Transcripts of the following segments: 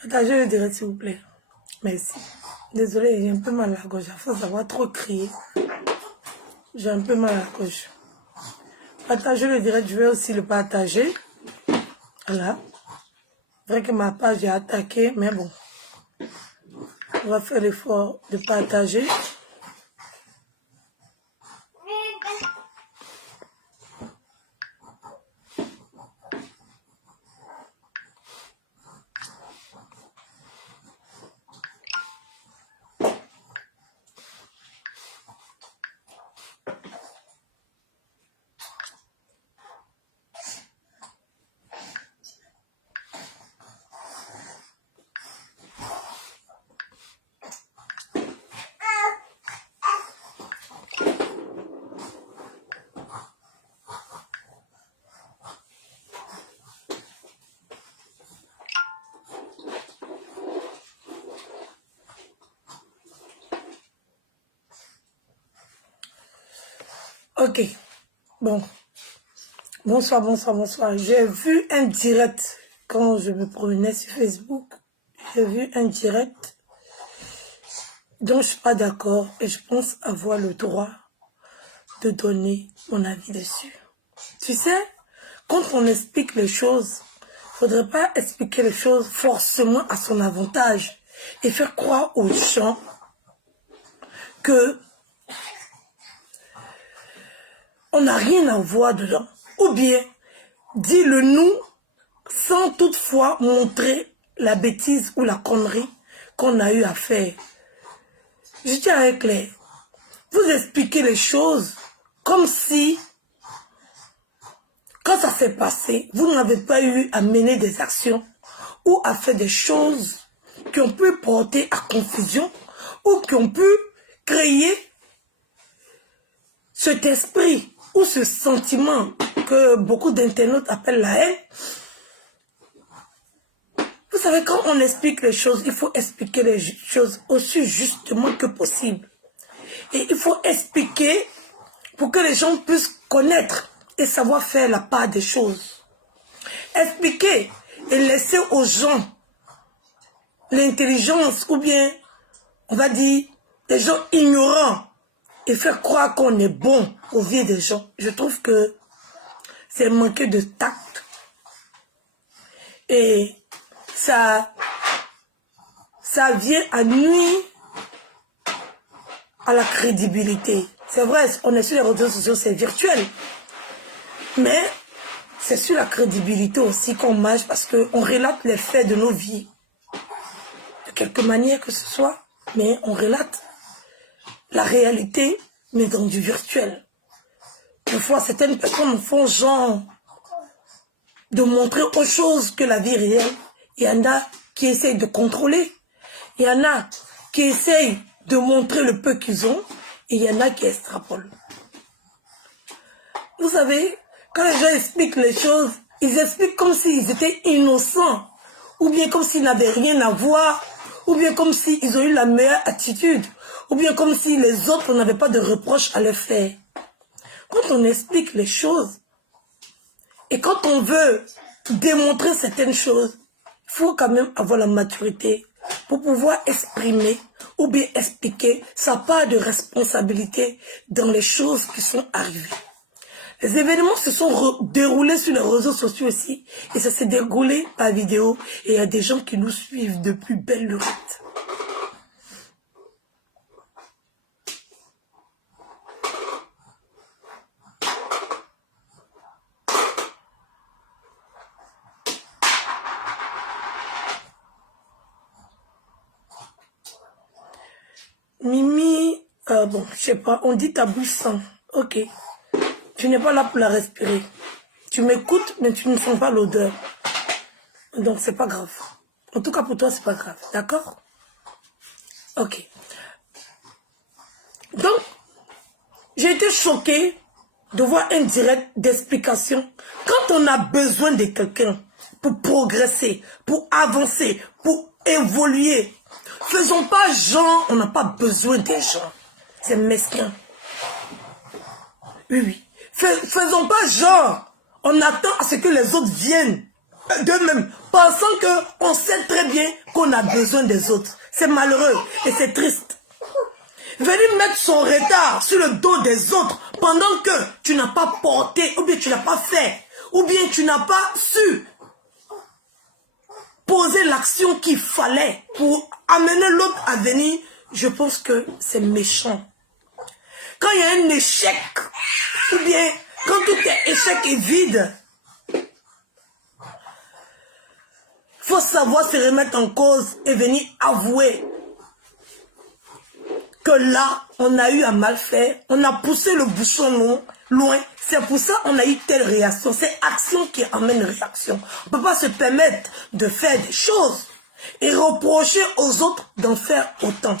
Partagez le direct, s'il vous plaît. Merci. Désolée, j'ai un peu mal à la gorge. À force d'avoir trop crié, j'ai un peu mal à la gorge. Partagez le direct, je vais aussi le partager. Voilà. C'est vrai que ma page est attaquée, mais bon. On va faire l'effort de partager. Ok. Bon. Bonsoir, bonsoir, bonsoir. J'ai vu un direct quand je me promenais sur Facebook. J'ai vu un direct dont je ne suis pas d'accord et je pense avoir le droit de donner mon avis dessus. Tu sais, quand on explique les choses, il ne faudrait pas expliquer les choses forcément à son avantage et faire croire aux gens que on n'a rien à voir dedans. Ou bien, dis-le nous sans toutefois montrer la bêtise ou la connerie qu'on a eu à faire. Je tiens à être clair. Vous expliquez les choses comme si, quand ça s'est passé, vous n'avez pas eu à mener des actions ou à faire des choses qui ont pu porter à confusion ou qui ont pu créer cet esprit ou ce sentiment que beaucoup d'internautes appellent la haine. Vous savez, quand on explique les choses, il faut expliquer les choses aussi justement que possible. Et il faut expliquer pour que les gens puissent connaître et savoir faire la part des choses. Expliquer et laisser aux gens l'intelligence ou bien, on va dire, les gens ignorants et faire croire qu'on est bon aux vies des gens. Je trouve que c'est manquer de tact. Et ça vient à nuire à la crédibilité. C'est vrai, on est sur les réseaux sociaux, c'est virtuel. Mais c'est sur la crédibilité aussi qu'on marche parce qu'on relate les faits de nos vies. De quelque manière que ce soit, mais on relate la réalité, mais dans du virtuel. Parfois, certaines personnes font genre de montrer autre chose que la vie réelle. Il y en a qui essayent de contrôler. Il y en a qui essayent de montrer le peu qu'ils ont. Et il y en a qui extrapolent. Vous savez, quand les gens expliquent les choses, ils expliquent comme s'ils étaient innocents. Ou bien comme s'ils n'avaient rien à voir. Ou bien comme s'ils ont eu la meilleure attitude. Ou bien comme si les autres n'avaient pas de reproches à leur faire. Quand on explique les choses, et quand on veut démontrer certaines choses, il faut quand même avoir la maturité pour pouvoir exprimer ou bien expliquer sa part de responsabilité dans les choses qui sont arrivées. Les événements se sont déroulés sur les réseaux sociaux aussi et ça s'est déroulé par vidéo et il y a des gens qui nous suivent depuis belle lurette. Mimi, bon, je sais pas, on dit ta bouche sent. Ok. Tu n'es pas là pour la respirer. Tu m'écoutes, mais tu ne sens pas l'odeur. Donc, c'est pas grave. En tout cas, pour toi, c'est pas grave. D'accord? Ok. Donc, j'ai été choquée de voir un direct d'explication. Quand on a besoin de quelqu'un pour progresser, pour avancer, pour évoluer, faisons pas genre, on n'a pas besoin des gens. C'est mesquin. Oui, oui. Faisons pas genre, on attend à ce que les autres viennent d'eux-mêmes pensant qu'on sait très bien qu'on a besoin des autres. C'est malheureux et c'est triste. Venir mettre son retard sur le dos des autres pendant que tu n'as pas porté, ou bien tu n'as pas fait, ou bien tu n'as pas su poser l'action qu'il fallait pour amener l'autre à venir, je pense que c'est méchant. Quand il y a un échec, ou bien quand tout est échec et vide, il faut savoir se remettre en cause et venir avouer que là, on a eu à mal faire, on a poussé le bouchon loin, c'est pour ça qu'on a eu telle réaction. C'est action qui amène réaction. On ne peut pas se permettre de faire des choses et reprocher aux autres d'en faire autant.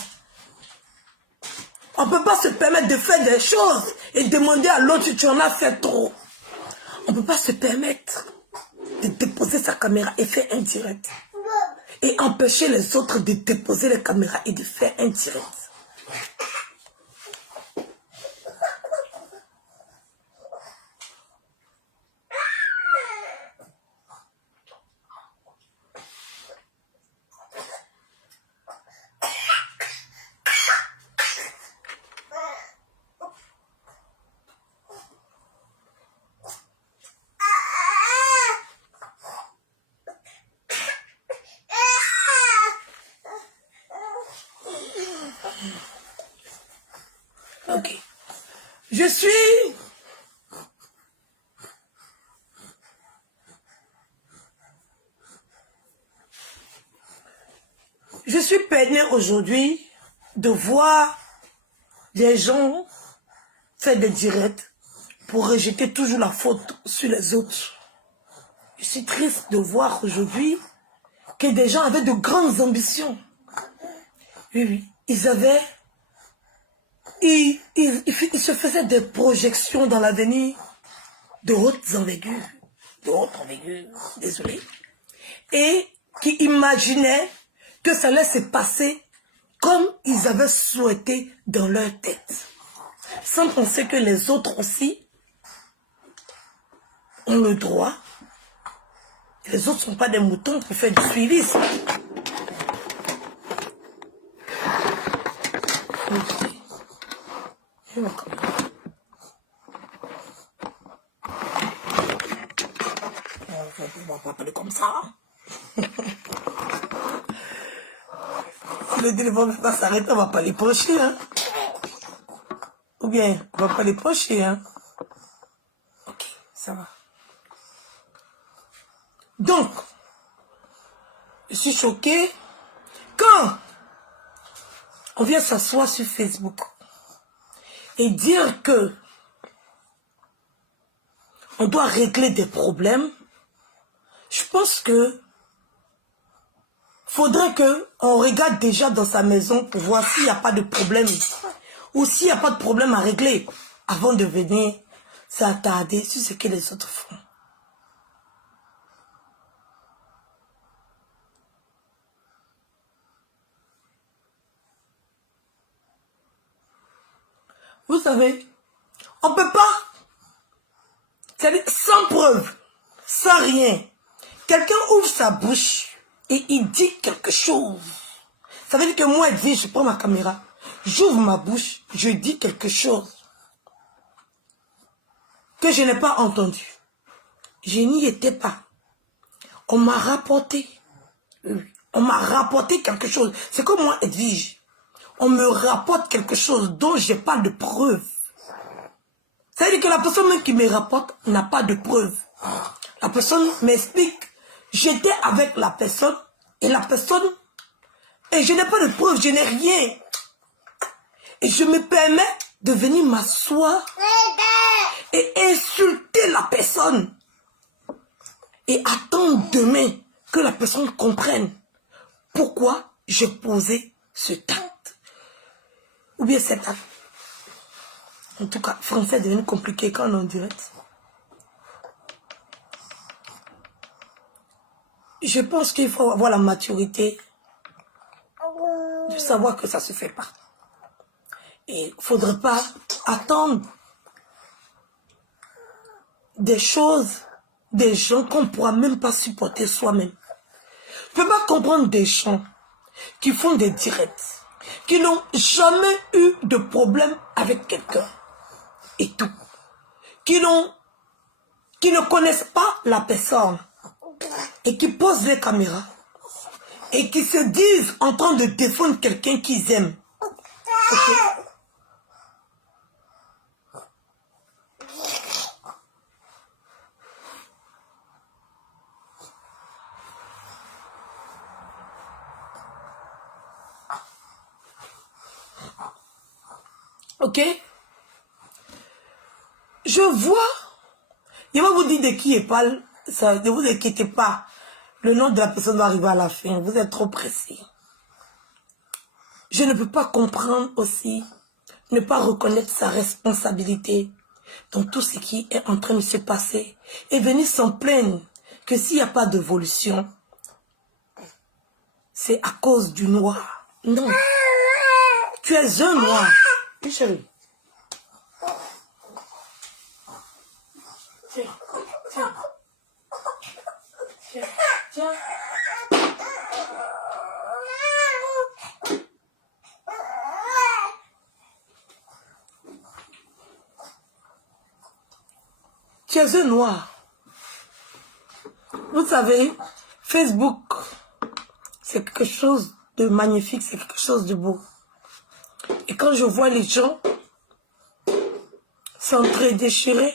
On ne peut pas se permettre de faire des choses et demander à l'autre si tu en as fait trop. On ne peut pas se permettre de déposer sa caméra et faire un direct. Et empêcher les autres de déposer les caméras et de faire un direct. Ok. Je suis peinée aujourd'hui de voir des gens faire des directs pour rejeter toujours la faute sur les autres. Je suis triste de voir aujourd'hui que des gens avaient de grandes ambitions. Oui, oui. Ils se faisaient des projections dans l'avenir de haute envergure, désolé, et qui imaginaient que ça allait se passer comme ils avaient souhaité dans leur tête, sans penser que les autres aussi ont le droit. Les autres ne sont pas des moutons pour faire du suivisme. On va pas parler comme ça. Si le téléphone ne va pas s'arrêter, on ne va pas les procher. Hein? Ou bien, on ne va pas les procher. Hein? Ok, ça va. Donc, je suis choquée quand on vient s'asseoir sur Facebook et dire que on doit régler des problèmes. Je pense que faudrait qu'on regarde déjà dans sa maison pour voir s'il n'y a pas de problème ou s'il n'y a pas de problème à régler avant de venir s'attarder sur ce que les autres font. Vous savez, on ne peut pas, c'est-à-dire sans preuve, sans rien. Quelqu'un ouvre sa bouche et il dit quelque chose. Ça veut dire que moi, je prends ma caméra, j'ouvre ma bouche, je dis quelque chose que je n'ai pas entendu. Je n'y étais pas. On m'a rapporté. On m'a rapporté quelque chose. C'est comme moi, Edwige. On me rapporte quelque chose dont je n'ai pas de preuve. Ça veut dire que la personne même qui me rapporte n'a pas de preuve. La personne m'explique, j'étais avec la personne, et je n'ai pas de preuve, je n'ai rien. Et je me permets de venir m'asseoir et insulter la personne. Et attendre demain que la personne comprenne pourquoi j'ai posé ce acte. Ou bien cet acte. En tout cas, français est devenu compliqué quand on est en direct. Je pense qu'il faut avoir la maturité de savoir que ça ne se fait pas. Et il ne faudrait pas attendre des choses, des gens qu'on ne pourra même pas supporter soi-même. Je ne peux pas comprendre des gens qui font des directs, qui n'ont jamais eu de problème avec quelqu'un et tout, qui ne connaissent pas la personne et qui posent les caméras et qui se disent en train de défendre quelqu'un qu'ils aiment. Okay? Ok? Je vois, je vais vous dire de qui il parle, ça, ne vous inquiétez pas. Le nom de la personne va arriver à la fin, vous êtes trop pressé. Je ne peux pas comprendre aussi, ne pas reconnaître sa responsabilité dans tout ce qui est en train de se passer et venir s'en plaindre que s'il n'y a pas d'évolution, c'est à cause du noir. Non, tu es un noir. Oui, chérie. Tiens, tiens. Tiens, tiens. Tu es un noir. Vous savez, Facebook, c'est quelque chose de magnifique, c'est quelque chose de beau. Et quand je vois les gens s'entre-déchirer,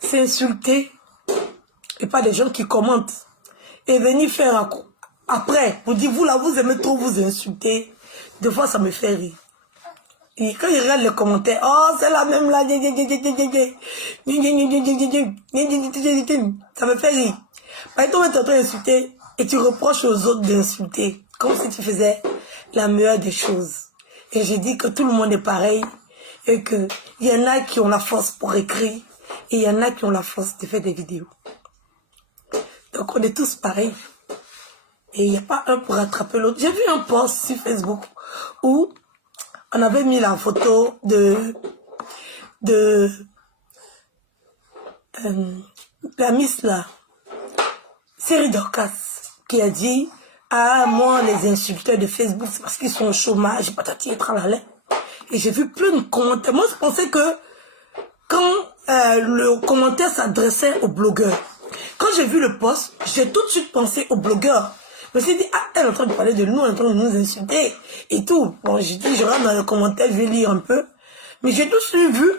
s'insulter, et pas des gens qui commentent, et venir faire après, vous dites, vous là, vous aimez trop vous insulter, des fois ça me fait rire. Et quand je regarde les commentaires, oh, c'est la même là, ça me fait rire. Par exemple, tu es en train d'insulter et tu reproches aux autres d'insulter, comme si tu faisais la meilleure des choses. Et je dis que tout le monde est pareil et qu'il y en a qui ont la force pour écrire et il y en a qui ont la force de faire des vidéos. Donc on est tous pareils. Et il n'y a pas un pour rattraper l'autre. J'ai vu un post sur Facebook où on avait mis la photo de la Miss là, Série Dorcas, qui a dit, ah, moi, les insulteurs de Facebook, c'est parce qu'ils sont au chômage, patati et tralala. Et j'ai vu plein de commentaires. Moi, je pensais que quand le commentaire s'adressait aux blogueurs, quand j'ai vu le post, j'ai tout de suite pensé aux blogueurs. Je me suis dit, ah, elle est en train de parler de nous, elle est en train de nous insulter et tout. Bon, j'ai dit, je rentre dans le commentaire, je vais lire un peu. Mais j'ai tout de suite vu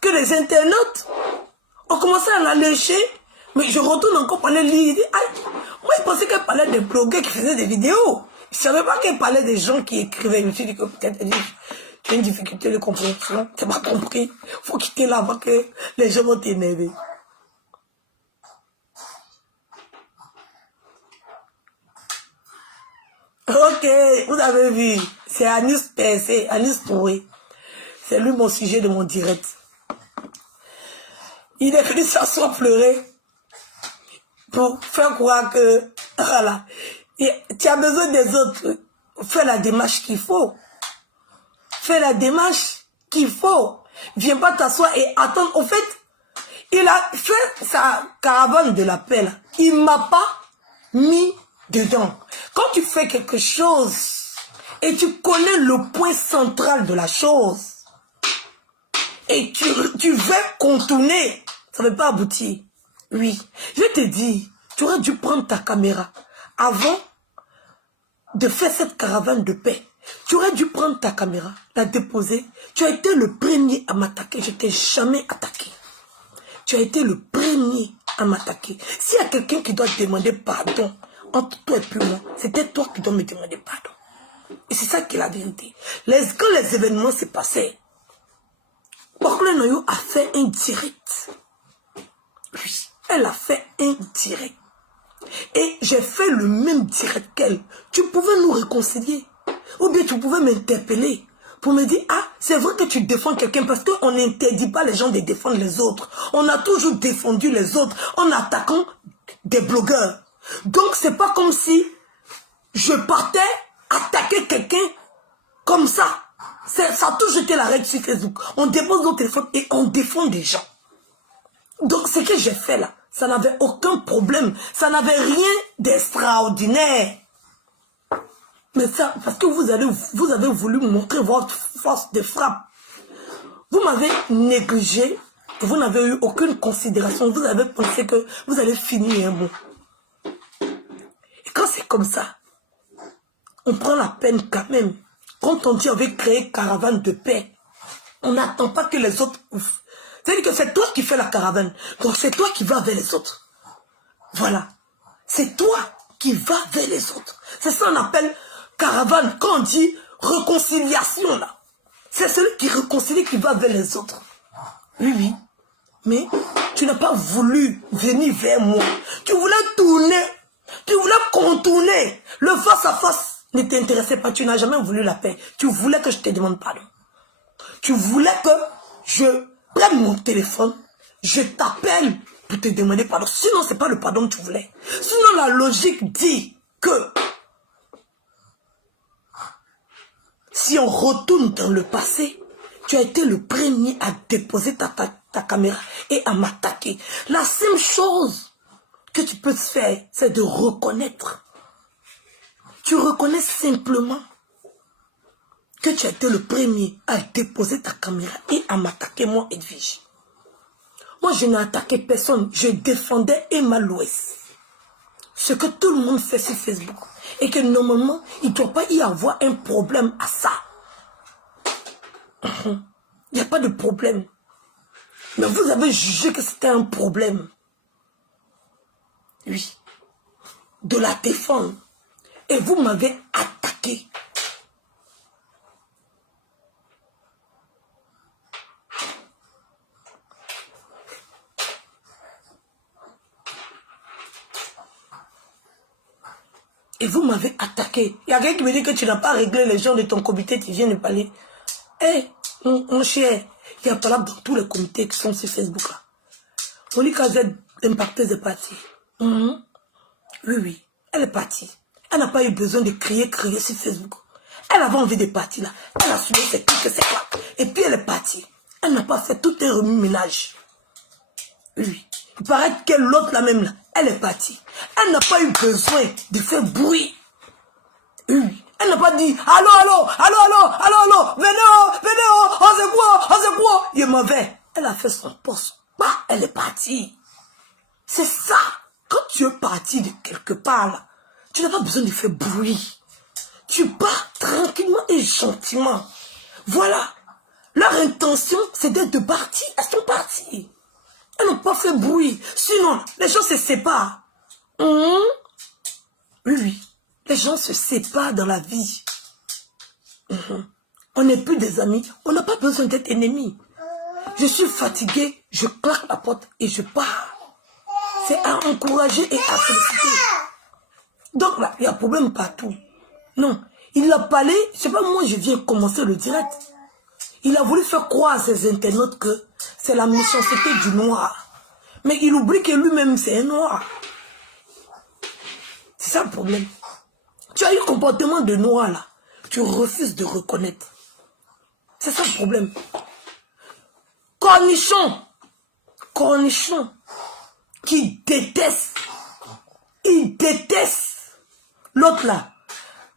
que les internautes ont commencé à la lécher. Mais je retourne encore pour aller lire. Ah, moi, je pensais qu'elle parlait des blogueurs qui faisaient des vidéos. Je ne savais pas qu'elle parlait des gens qui écrivaient. Je me suis dit que peut-être j'ai une difficulté de compréhension. Tu n'as pas compris. Il faut quitter là avant que les gens vont t'énerver. Ok, vous avez vu, c'est Anis PSC, Anis Touré. C'est lui mon sujet de mon direct. Il est venu s'asseoir pleurer pour faire croire que, voilà, et tu as besoin des autres. Fais la démarche qu'il faut. Fais la démarche qu'il faut. Viens pas t'asseoir et attendre. Au fait, il a fait sa caravane de la paix là. Il m'a pas mis dedans. Quand tu fais quelque chose et tu connais le point central de la chose et tu veux contourner, ça ne va pas aboutir. Oui, je te dis, tu aurais dû prendre ta caméra avant de faire cette caravane de paix. Tu aurais dû prendre ta caméra, la déposer. Tu as été le premier à m'attaquer. Je ne t'ai jamais attaqué. Tu as été le premier à m'attaquer. S'il y a quelqu'un qui doit demander pardon entre toi et puis moi, c'était toi qui dois me demander pardon. Et c'est ça qui est la vérité. Quand les événements s'est passés, Bokle Noyo a fait un direct. Oui, elle a fait un direct. Et j'ai fait le même direct qu'elle. Tu pouvais nous réconcilier. Ou bien tu pouvais m'interpeller pour me dire, ah, c'est vrai que tu défends quelqu'un parce qu'on n'interdit pas les gens de défendre les autres. On a toujours défendu les autres en attaquant des blogueurs. Donc, c'est pas comme si je partais attaquer quelqu'un comme ça. Ça a toujours été la règle sur Facebook. On dépose nos téléphones et on défend des gens. Donc, ce que j'ai fait là, Ça n'avait aucun problème. Ça n'avait rien d'extraordinaire. Mais ça, parce que vous avez voulu montrer votre force de frappe. Vous m'avez négligé. Vous n'avez eu aucune considération. Vous avez pensé que vous allez finir un mot. Et quand c'est comme ça, on prend la peine quand même. Quand on dit on veut créer caravane de paix, on n'attend pas que les autres... C'est-à-dire que c'est toi qui fais la caravane. Donc c'est toi qui vas vers les autres. Voilà. C'est toi qui vas vers les autres. C'est ça qu'on appelle caravane. Quand on dit réconciliation, là. C'est celui qui réconcilie qui va vers les autres. Oui, oui. Mais tu n'as pas voulu venir vers moi. Tu voulais tourner. Tu voulais contourner. Le face à face ne t'intéressait pas. Tu n'as jamais voulu la paix. Tu voulais que je te demande pardon. Tu voulais que je prenne mon téléphone, je t'appelle pour te demander pardon. Sinon, ce n'est pas le pardon que tu voulais. Sinon, la logique dit que si on retourne dans le passé, tu as été le premier à déposer ta caméra et à m'attaquer. La seule chose que tu peux faire, c'est de reconnaître. Tu reconnais simplement que tu as été le premier à déposer ta caméra et à m'attaquer, moi, Edwige. Moi, je n'ai attaqué personne. Je défendais Emma Louès. Ce que tout le monde fait sur Facebook. Et que normalement, il ne doit pas y avoir un problème à ça. Il n'y a pas de problème. Mais vous avez jugé que c'était un problème. Oui. De la défendre. Et vous m'avez attaqué. Et vous m'avez attaqué. Il y a quelqu'un qui me dit que tu n'as pas réglé les gens de ton comité, tu viens de parler. Eh, mon cher, il y a pas là dans tous les comités qui sont sur Facebook là. Monica Z, l'impacteuse est partie. Oui, oui, elle est partie. Elle n'a pas eu besoin de crier sur Facebook. Elle avait envie de partir là. Elle a suivi ses clics, ses claques. Et puis elle est partie. Elle n'a pas fait tout un remue-ménage. Oui. Il paraît que l'autre là même là, elle est partie. Elle n'a pas eu besoin de faire bruit. Oui. Elle n'a pas dit allô, allô, allô, allô, allô, allô, venez, on se quoi. Il est mauvais. Elle a fait son poste. Bah, elle est partie. C'est ça. Quand tu es parti de quelque part là, tu n'as pas besoin de faire bruit. Tu pars tranquillement et gentiment. Voilà. Leur intention, c'est d'être de partir. Elles sont parties. Elles n'ont pas fait bruit. Sinon, les gens se séparent. Oui, oui. Les gens se séparent dans la vie. On n'est plus des amis. On n'a pas besoin d'être ennemis. Je suis fatigué. Je claque la porte et je pars. C'est à encourager et à féliciter. Donc là, il y a problème partout. Non. Il a parlé. Je ne sais pas, moi, je viens commencer le direct. Il a voulu faire croire à ses internautes que c'est la méchanceté du noir. Mais il oublie que lui-même, c'est un noir. C'est ça le problème. Tu as eu le comportement de noir là. Tu refuses de reconnaître. C'est ça le problème. Cornichon. Cornichon. Qui déteste. Il déteste. L'autre là.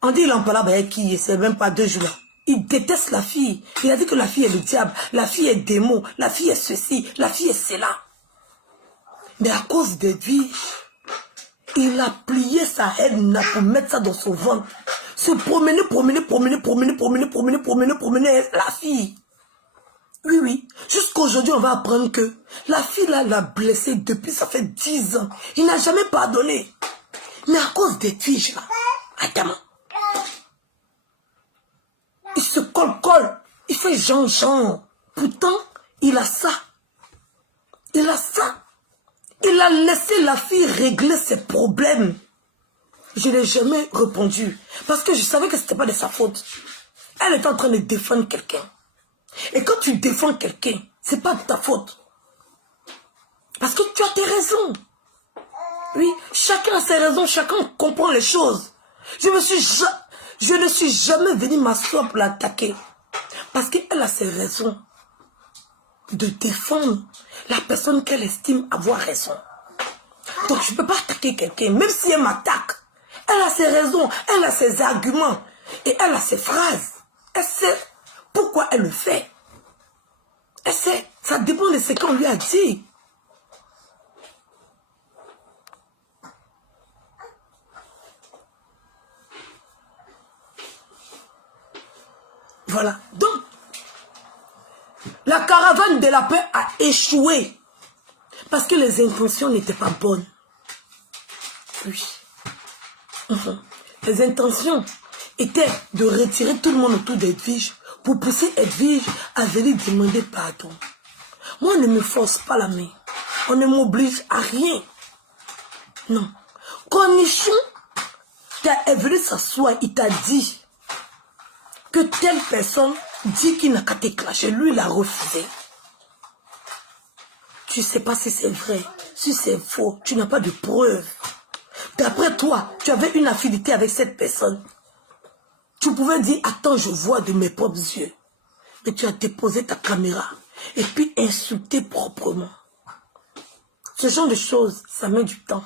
On dit il en parle avec qui? C'est même pas 2 jours là. Il déteste la fille. Il a dit que la fille est le diable. La fille est démon. La fille est ceci. La fille est cela. Mais à cause de lui, il a plié sa haine pour mettre ça dans son ventre. Se promener la fille. Oui, oui. Jusqu'aujourd'hui, on va apprendre que la fille là l'a blessé depuis, ça fait 10 ans. Il n'a jamais pardonné. Mais à cause des tiges là, attends. Il se colle. Il fait genre. Pourtant, il a ça. Il a ça. Il a laissé la fille régler ses problèmes. Je n'ai jamais répondu. Parce que je savais que ce n'était pas de sa faute. Elle était en train de défendre quelqu'un. Et quand tu défends quelqu'un, ce n'est pas de ta faute. Parce que tu as tes raisons. Oui, chacun a ses raisons, chacun comprend les choses. Je ne suis jamais venu m'asseoir pour l'attaquer. Parce qu'elle a ses raisons de défendre la personne qu'elle estime avoir raison. Donc je ne peux pas attaquer quelqu'un, même si elle m'attaque. Elle a ses raisons, elle a ses arguments, et elle a ses phrases. Elle sait pourquoi elle le fait. Elle sait, ça dépend de ce qu'on lui a dit. Voilà. Donc, la caravane de la paix a échoué. Parce que les intentions n'étaient pas bonnes. Oui. Les intentions étaient de retirer tout le monde autour d'Edwige pour pousser Edwige à venir demander pardon. Moi, on ne me force pas la main. On ne m'oblige à rien. Non. Cornichon est venu s'asseoir, il t'a dit que telle personne dit qu'il n'a qu'à te clasher. Lui, il a refusé. Tu ne sais pas si c'est vrai, si c'est faux. Tu n'as pas de preuves. D'après toi, tu avais une affinité avec cette personne. Tu pouvais dire, attends, je vois de mes propres yeux. Mais tu as déposé ta caméra et puis insulté proprement. Ce genre de choses, ça met du temps.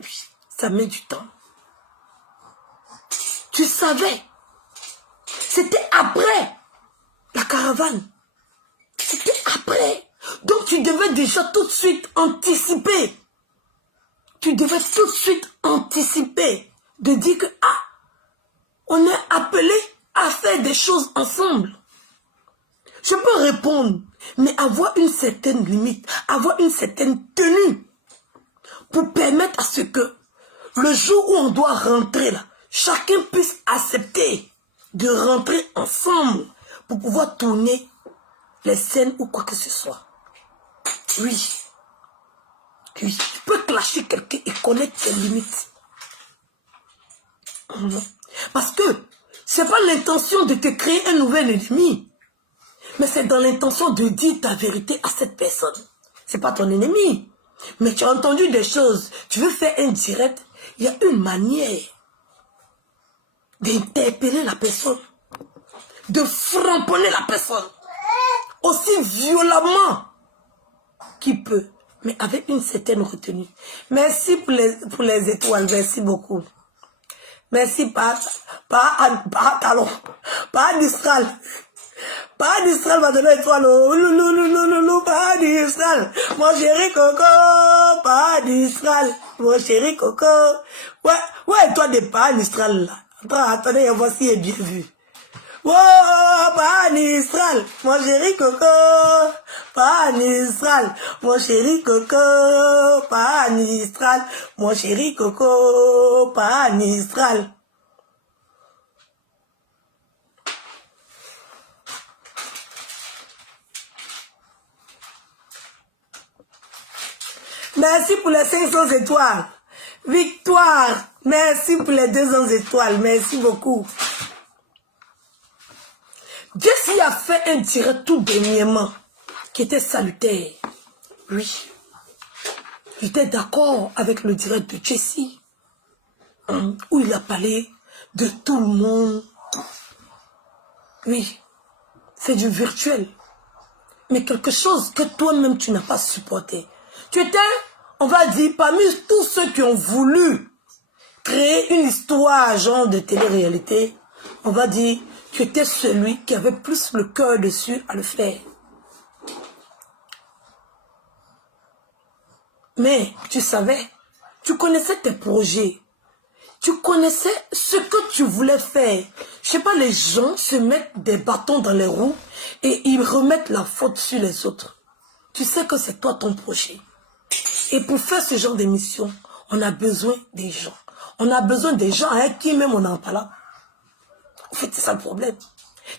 Oui, ça met du temps. Tu savais. C'était après la caravane. C'était après. Donc tu devais déjà tout de suite anticiper. Tu devais tout de suite anticiper. De dire que, ah, on est appelé à faire des choses ensemble. Je peux répondre, mais avoir une certaine limite, avoir une certaine tenue pour permettre à ce que le jour où on doit rentrer là, chacun puisse accepter de rentrer ensemble pour pouvoir tourner les scènes ou quoi que ce soit. Oui. Oui. Tu peux clasher quelqu'un et connaître tes limites. Parce que c'est pas l'intention de te créer un nouvel ennemi. Mais c'est dans l'intention de dire ta vérité à cette personne. C'est pas ton ennemi. Mais tu as entendu des choses. Tu veux faire un direct. Il y a une manière d'interpeller la personne. De framponner la personne. Aussi violemment qu'il peut. Mais avec une certaine retenue. Merci pour les étoiles. Merci beaucoup. Merci, pas talon. Pas Distral. Pas Distral va donner étoile. Loulou, pas Distral. Mon chéri Coco. Pas Distral. Mon chéri Coco. Ouais, toi, des pas Distral là. Attendez, voici est bien vu. Oh, pas Distral. Mon chéri Coco. Pas Distral. Mon chéri Coco. Pas Distral. Mon chéri Coco. Pas Distral. Merci pour les 500 étoiles. Victoire. Merci pour les 200 étoiles. Merci beaucoup. Jessie a fait un direct tout dernièrement qui était salutaire. Oui. J'étais d'accord avec le direct de Jessie. Où il a parlé de tout le monde. Oui. C'est du virtuel. Mais quelque chose que toi-même tu n'as pas supporté. Tu étais, on va dire, parmi tous ceux qui ont voulu créer une histoire, genre de télé-réalité, on va dire, tu étais celui qui avait plus le cœur dessus à le faire. Mais tu savais, tu connaissais tes projets, tu connaissais ce que tu voulais faire. Je sais pas, les gens se mettent des bâtons dans les roues et ils remettent la faute sur les autres. Tu sais que c'est toi ton projet. Et pour faire ce genre d'émission, on a besoin des gens. On a besoin des gens avec qui même on n'en parle pas. En fait, c'est ça le problème.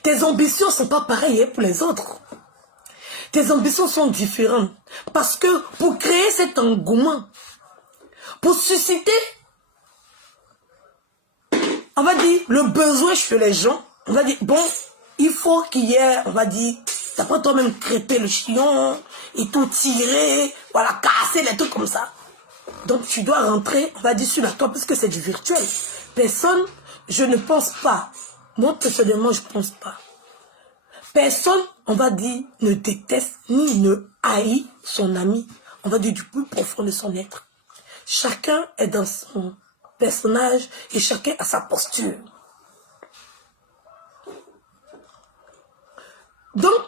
Tes ambitions ne sont pas pareilles pour les autres. Tes ambitions sont différentes. Parce que pour créer cet engouement, pour susciter, on va dire, le besoin chez les gens, on va dire, bon, il faut qu'il y ait, on va dire, t'as pas toi-même crêper le chion et tout tirer, voilà, casser les trucs comme ça. Donc tu dois rentrer, on va dire, sur la toile, parce que c'est du virtuel. Personne, je ne pense pas. Moi, personnellement, je ne pense pas. Personne, on va dire, ne déteste ni ne haït son ami on va dire, du plus profond de son être. Chacun est dans son personnage et chacun a sa posture. Donc,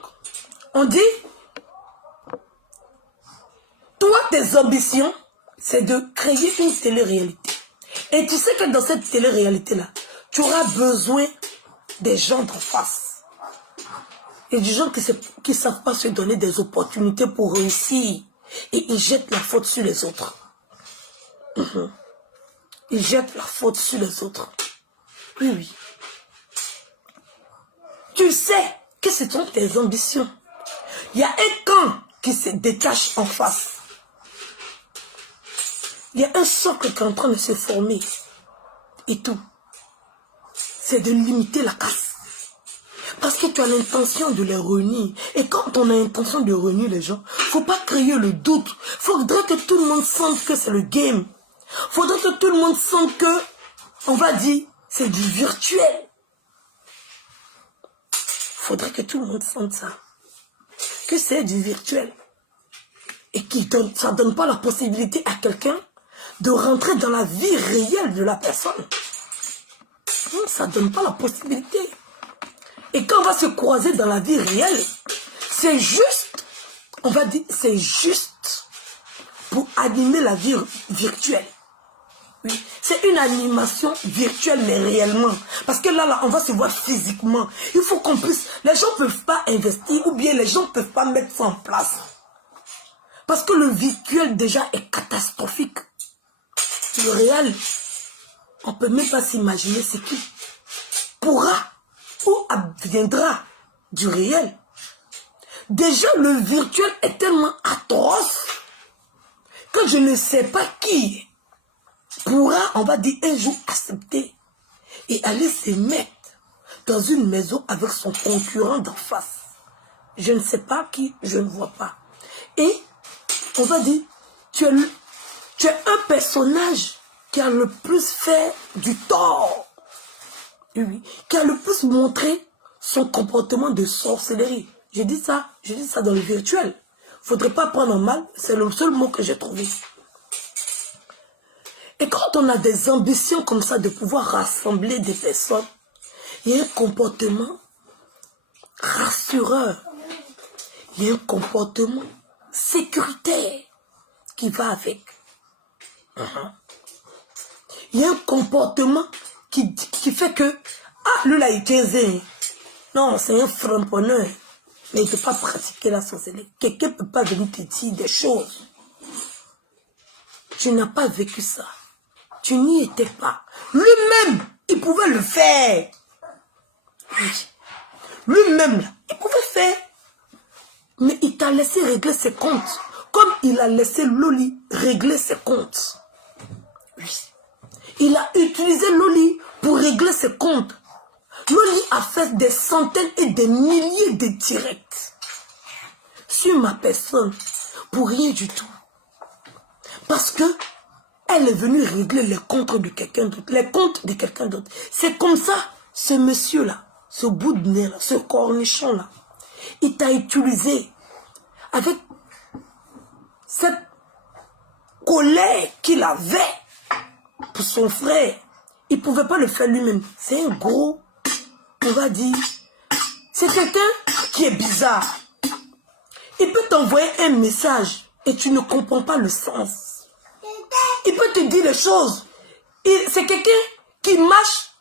on dit, toi, tes ambitions, c'est de créer une télé-réalité. Et tu sais que dans cette télé-réalité-là, tu auras besoin des gens d'en face. Et des gens qui ne savent pas se donner des opportunités pour réussir. Et ils jettent la faute sur les autres. Ils jettent la faute sur les autres. Oui, oui. Tu sais que ce sont tes ambitions. Il y a un camp qui se détache en face. Il y a un socle qui est en train de se former. Et tout. C'est de limiter la casse. Parce que tu as l'intention de les réunir. Et quand on a l'intention de réunir les gens, il ne faut pas créer le doute. Il faudrait que tout le monde sente que c'est le game. Il faudrait que tout le monde sente que, on va dire, c'est du virtuel. Il faudrait que tout le monde sente ça. Que c'est du virtuel. Et ça ne donne pas la possibilité à quelqu'un de rentrer dans la vie réelle de la personne. Ça ne donne pas la possibilité. Et quand on va se croiser dans la vie réelle, c'est juste, on va dire, c'est juste pour animer la vie virtuelle. Oui, c'est une animation virtuelle, mais réellement. Parce que là, on va se voir physiquement. Il faut qu'on puisse, les gens ne peuvent pas investir, ou bien les gens ne peuvent pas mettre ça en place. Parce que le virtuel déjà est catastrophique. Le réel, on ne peut même pas s'imaginer ce qui pourra ou adviendra du réel. Déjà, le virtuel est tellement atroce que je ne sais pas qui pourra, on va dire, un jour accepter et aller se mettre dans une maison avec son concurrent d'en face. Je ne sais pas qui, je ne vois pas. Et, on va dire, tu es un personnage qui a le plus fait du tort. Oui, qui a le plus montré son comportement de sorcellerie. J'ai dit ça dans le virtuel. Faudrait pas prendre en mal, c'est le seul mot que j'ai trouvé. Et quand on a des ambitions comme ça de pouvoir rassembler des personnes, il y a un comportement rassureur. Il y a un comportement sécuritaire qui va avec. Il y a un comportement qui fait que, lui là il est non, c'est un frapponneur, mais il ne peut pas pratiquer la sorcellerie. Quelqu'un ne peut pas venir te dire des choses. Tu n'as pas vécu ça. Tu n'y étais pas. Lui-même, il pouvait le faire. Oui. Lui-même, il pouvait faire. Mais il t'a laissé régler ses comptes. Comme il a laissé Loli régler ses comptes. Oui. Il a utilisé Loli pour régler ses comptes. Loli a fait des centaines et des milliers de directs sur ma personne pour rien du tout. Parce que elle est venue régler les comptes de quelqu'un d'autre. Les comptes de quelqu'un d'autre. C'est comme ça, ce monsieur-là, ce bout de nez-là, ce cornichon-là, il t'a utilisé avec cette colère qu'il avait pour son frère. Il ne pouvait pas le faire lui-même. C'est un gros, on va dire, c'est quelqu'un qui est bizarre. Il peut t'envoyer un message et tu ne comprends pas le sens. Il peut te dire des choses. C'est quelqu'un qui marche,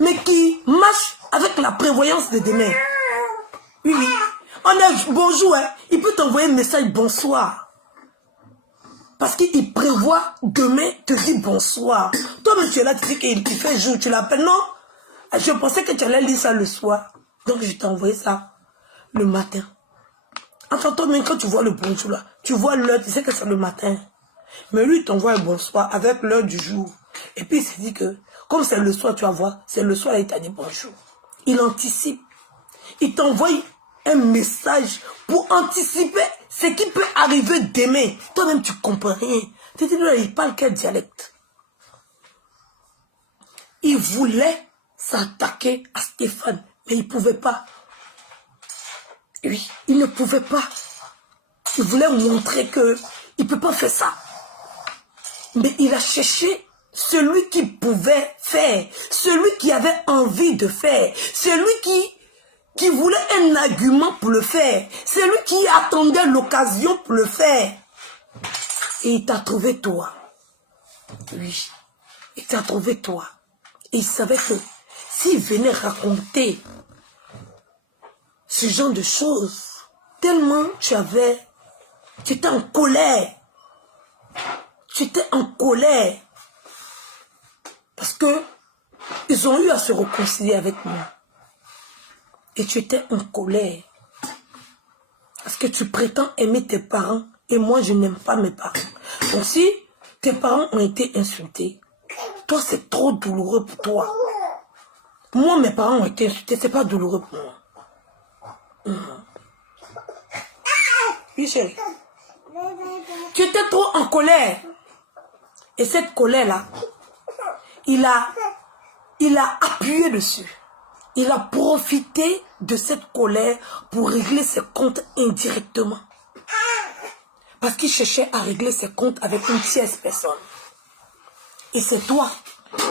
mais qui marche avec la prévoyance de demain. Oui, oui. On a bonjour, hein. Il peut t'envoyer un message bonsoir. Parce qu'il prévoit demain te dire bonsoir. Toi-même, tu es là, tu dis qu'il fait jour, tu l'appelles. Non, je pensais que tu allais lire ça le soir. Donc, je t'ai envoyé ça le matin. Enfin, toi-même, quand tu vois le bonjour là, tu vois l'heure, tu sais que c'est le matin. Mais lui, il t'envoie un bonsoir avec l'heure du jour. Et puis, il s'est dit que, comme c'est le soir, tu vas voir, c'est le soir, il t'a dit bonjour. Il anticipe. Il t'envoie un message pour anticiper ce qui peut arriver demain. Toi-même, tu comprends rien. Tu te dis, là, il parle quel dialecte? Il voulait s'attaquer à Stéphane, mais il ne pouvait pas. Oui, il ne pouvait pas. Il voulait montrer que il ne peut pas faire ça. Mais il a cherché celui qui pouvait faire, celui qui avait envie de faire, celui qui voulait un argument pour le faire, celui qui attendait l'occasion pour le faire. Et il t'a trouvé toi. Oui, il t'a trouvé toi. Et il savait que s'il venait raconter ce genre de choses, tellement tu étais en colère. Tu étais en colère. Parce que ils ont eu à se réconcilier avec moi. Et tu étais en colère. Parce que tu prétends aimer tes parents et moi je n'aime pas mes parents. Donc si tes parents ont été insultés, toi c'est trop douloureux pour toi. Moi mes parents ont été insultés, c'est pas douloureux pour moi. Oui chérie. Tu étais trop en colère. Et cette colère-là, il a appuyé dessus. Il a profité de cette colère pour régler ses comptes indirectement. Parce qu'il cherchait à régler ses comptes avec une tierce personne. Et c'est toi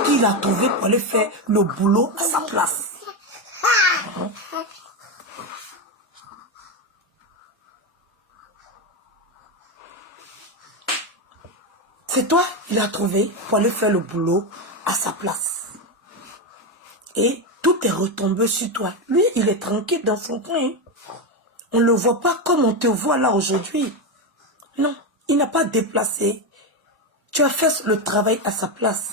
qui l'as trouvé pour aller faire le boulot à sa place. C'est toi qui l'as trouvé pour aller faire le boulot à sa place. Et tout est retombé sur toi. Lui, il est tranquille dans son coin. On ne le voit pas comme on te voit là aujourd'hui. Non, il n'a pas déplacé. Tu as fait le travail à sa place.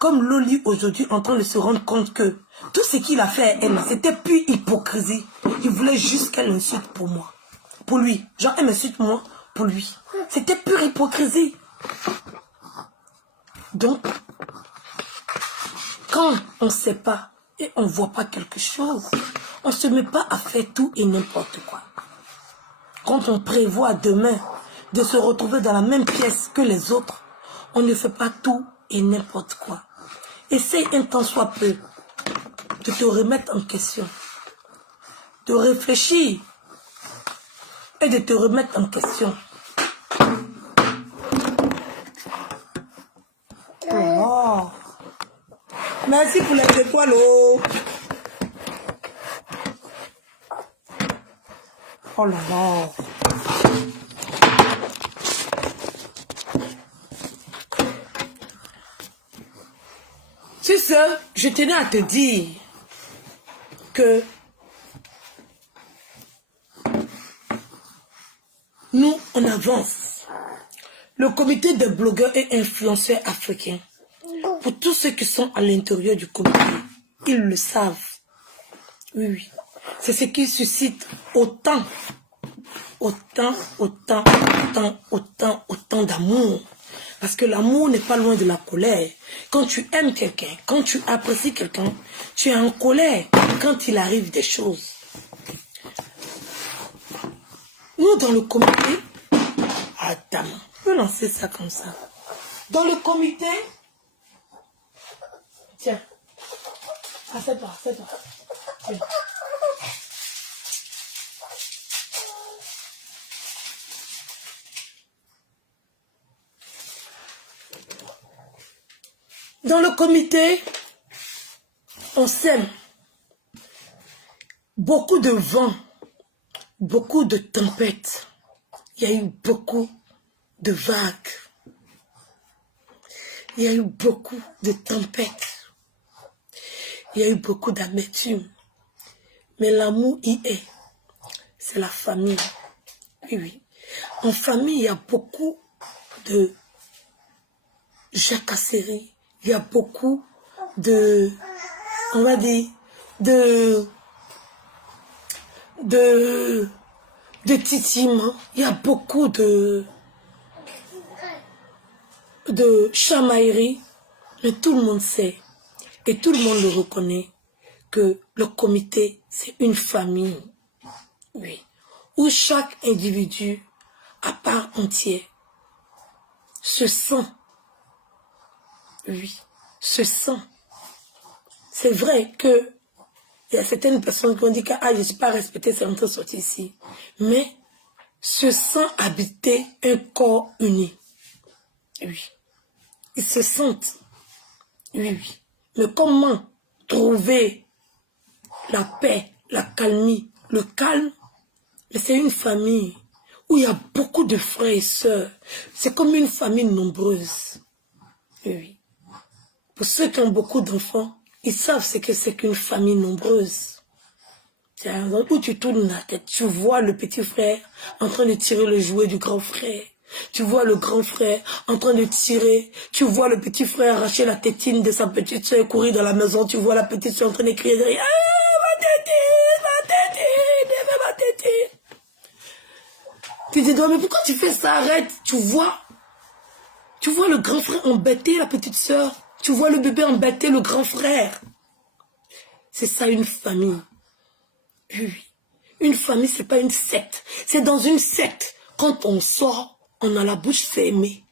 Comme Loli aujourd'hui en train de se rendre compte que tout ce qu'il a fait à elle, c'était pure hypocrisie. Il voulait juste qu'elle insulte pour moi. Pour lui. Genre, elle m'insulte moi pour lui. C'était pure hypocrisie. Donc, quand on ne sait pas et on ne voit pas quelque chose, on ne se met pas à faire tout et n'importe quoi. Quand on prévoit demain de se retrouver dans la même pièce que les autres, on ne fait pas tout et n'importe quoi. Essaye un temps soit peu de te remettre en question, de réfléchir et de te remettre en question. Oh. Merci pour les étoiles. Oh, oh là là. C'est ça, je tenais à te dire que nous, on avance. Le comité des blogueurs et influenceurs africains, pour tous ceux qui sont à l'intérieur du comité, ils le savent. Oui, oui. C'est ce qui suscite autant d'amour. Parce que l'amour n'est pas loin de la colère. Quand tu aimes quelqu'un, quand tu apprécies quelqu'un, tu es en colère quand il arrive des choses. Nous, dans le comité, attends, on peut lancer ça comme ça. Dans le comité, tiens, assieds-toi. Tiens. Dans le comité, on s'aime. Beaucoup de vent, beaucoup de tempêtes. Il y a eu beaucoup de vagues. Il y a eu beaucoup de tempêtes. Il y a eu beaucoup d'amertume. Mais l'amour y est. C'est la famille. Oui, oui. En famille, il y a beaucoup de jacasseries. Il y a beaucoup de, on va dire, de titillements. Il y a beaucoup de chamailleries. Mais tout le monde sait, et tout le monde le reconnaît, que le comité, c'est une famille. Oui. Où chaque individu, à part entière, se sent. Oui, se sent. C'est vrai que il y a certaines personnes qui ont dit que je ne suis pas respectée, c'est en train de sortir ici. Mais se sent habiter un corps uni. Oui. Ils se sentent. Oui, oui. Mais comment trouver la paix, la calmie, le calme? C'est une famille où il y a beaucoup de frères et sœurs. C'est comme une famille nombreuse. Oui, oui. Pour ceux qui ont beaucoup d'enfants, ils savent ce que c'est qu'une famille nombreuse. C'est un endroit où tu tournes la tête, tu vois le petit frère en train de tirer le jouet du grand frère. Tu vois le grand frère en train de tirer. Tu vois le petit frère arracher la tétine de sa petite soeur et courir dans la maison. Tu vois la petite soeur en train de crier derrière. Ah, ma tétine, ma tétine. Tu te dis, mais pourquoi tu fais ça? Arrête. Tu vois le grand frère embêter la petite soeur. Tu vois le bébé embêter le grand frère. C'est ça une famille. Oui. Une famille, c'est pas une secte. C'est dans une secte. Quand on sort, on a la bouche fermée.